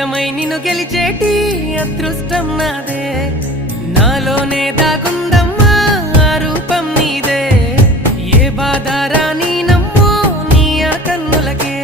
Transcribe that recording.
ఇష్టమై నిన్ను గెలిచేటి అదృష్టం నాదే నాలోనే దాగుందమ్మా ఆ రూపం నీదే ఏ బాధ రాని నమ్మో నీ ఆ కన్నులకే